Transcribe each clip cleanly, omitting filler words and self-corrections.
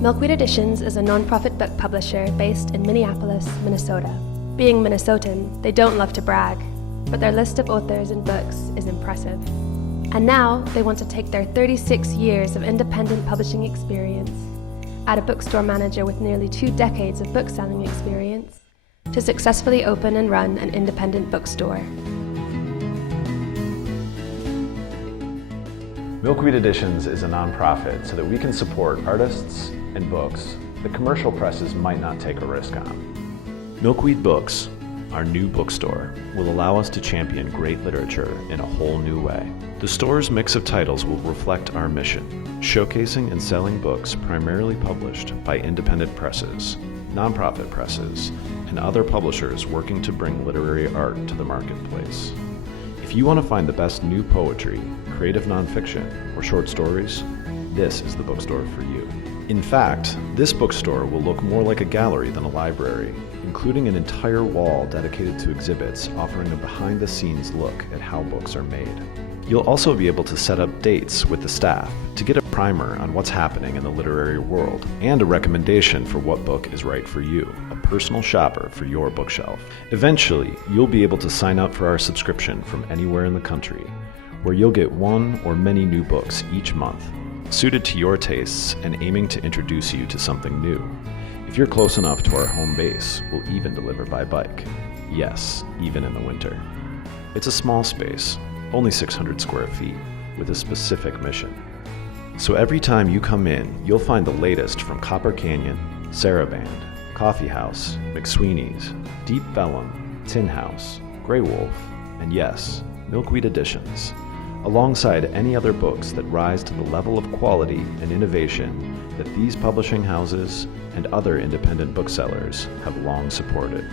Milkweed Editions is a nonprofit book publisher based in Minneapolis, Minnesota. Being Minnesotan, they don't love to brag, but their list of authors and books is impressive. And now they want to take their 36 years of independent publishing experience, add a bookstore manager with nearly 2 decades of book selling experience, to successfully open and run an independent bookstore. Milkweed Editions is a nonprofit so that we can support artists and books that commercial presses might not take a risk on. Milkweed Books, our new bookstore, will allow us to champion great literature in a whole new way. The store's mix of titles will reflect our mission, showcasing and selling books primarily published by independent presses, nonprofit presses, and other publishers working to bring literary art to the marketplace. If you want to find the best new poetry, creative nonfiction, or short stories, this is the bookstore for you. In fact, this bookstore will look more like a gallery than a library, including an entire wall dedicated to exhibits offering a behind-the-scenes look at how books are made. You'll also be able to set up dates with the staff to get a primer on what's happening in the literary world and a recommendation for what book is right for you, a personal shopper for your bookshelf. Eventually, you'll be able to sign up for our subscription from anywhere in the country, where you'll get 1 or many new books each month, suited to your tastes and aiming to introduce you to something new. If you're close enough to our home base, we'll even deliver by bike. Yes, even in the winter. It's a small space, only 600 square feet, with a specific mission. So every time you come in, you'll find the latest from Copper Canyon, Saraband, Coffee House, McSweeney's, Deep Vellum, Tin House, Grey Wolf, and yes, Milkweed Editions, alongside any other books that rise to the level of quality and innovation that these publishing houses and other independent booksellers have long supported.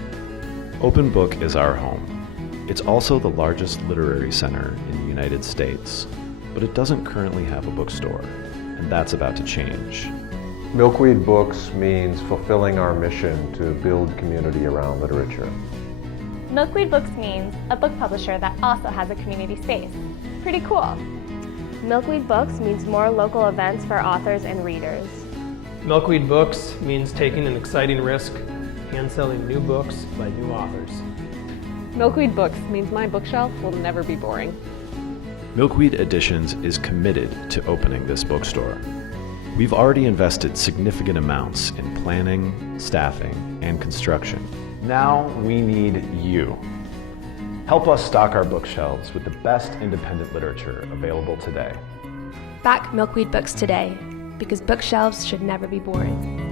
Open Book is our home. It's also the largest literary center in the United States, but it doesn't currently have a bookstore, and that's about to change. Milkweed Books means fulfilling our mission to build community around literature. Milkweed Books means a book publisher that also has a community space. Pretty cool. Milkweed Books means more local events for authors and readers. Milkweed Books means taking an exciting risk, hand-selling new books by new authors. Milkweed Books means my bookshelf will never be boring. Milkweed Editions is committed to opening this bookstore. We've already invested significant amounts in planning, staffing, and construction. Now we need you. Help us stock our bookshelves with the best independent literature available today. Back Milkweed Books today, because bookshelves should never be boring.